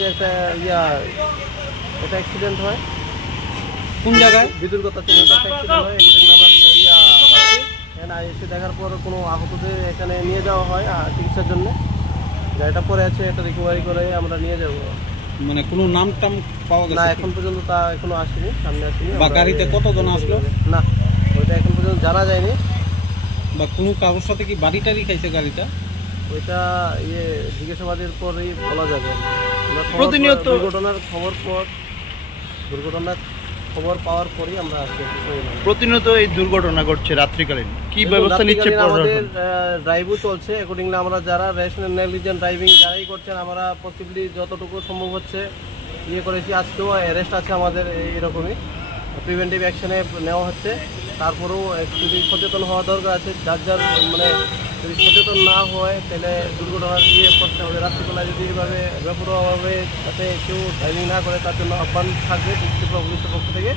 যে একটা এটা অ্যাক্সিডেন্ট হয় কোন জায়গায়? বিদুর্গতা চিহ্নিত একটা অ্যাক্সিডেন্ট হয়, এগুলো আমার এখানে এসে দেখার পর কোনো আহতদের এখানে নিয়ে যাওয়া হয় চিকিৎসার জন্য। গাড়িটা পরে আছে, এটা রিকভারি করে আমরা নিয়ে যাব। মানে কোনো নাম টাম পাওয়া না, গেছে? এখন পর্যন্ত তা এখনো আসেনি, সামনে আসেনি। বা গাড়িতে কতজন আসলো? না, ওইটা এখন পর্যন্ত জানা যায়নি। বা কোনো কারোর সাথে কি বাড়ি টাড়ি খাইছে গাড়িটা? ওইটা জিজ্ঞাসাবাদের পরেই বলা যাবে। প্রতিনিয়ত দুর্ঘটনার খবর পাওয়ার পরেই আমরা আসছি। প্রতিনিয়ত এই দুর্ঘটনা ঘটছে রাত্রিকালীন, কি ব্যবস্থা নিচ্ছে আমাদের? ড্রাইভও চলছে অ্যাকর্ডিংলি। আমরা যারা রেশনাল নেগলিজেন্ট ড্রাইভিং যারাই করছেন, আমরা পসিবলি যতটুকু সম্ভব হচ্ছে করেছি। আজকেও অ্যারেস্ট আছে আমাদের, এরকমই প্রিভেন্টিভ অ্যাকশনে নেওয়া হচ্ছে। তারপরেও একটু সচেতন হওয়া দরকার আছে। যার মানে যদি সচেতন না হয় তাহলে দুর্ঘটনার করতে হবে। রাত্রিবেলায় যদি এইভাবে বেপরোয়াভাবে যাতে কেউ ড্রাইভিং না করে, তার জন্য আহ্বান থাকবে পুলিশের পক্ষ থেকে।